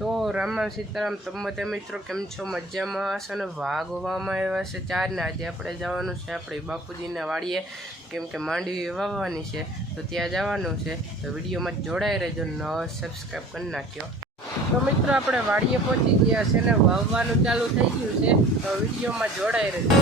તો રામ સીતારામ, તમે બધા મિત્રો કેમ છો? મજામાં હશો ને? વાગવામાં આવ્યા છે 4 ને આજે આપણે જવાનું છે આપણી બાપુજીના વાડીએ, કેમ કે માંડવી વાવવાની છે તો ત્યાં જવાનું છે. તો વિડીયોમાં જોડાઈ રહેજો, ન સબસ્ક્રાઈબ કરી નાખ્યો. તો મિત્રો આપણે વાડીએ પહોંચી ગયા છે ને વાવવાનું ચાલુ થઈ ગયું છે, તો વિડીયોમાં જોડાઈ રહેજો.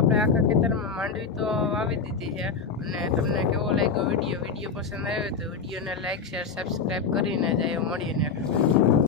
આપણે આખા ખેતરમાં માંડવી તો વાવી દીધી છે. અને તમને કેવો લાગ્યો વિડીયો પસંદ આવ્યો તો વિડીયોને લાઈક શેર સબસ્ક્રાઈબ કરીને જાય મળીને.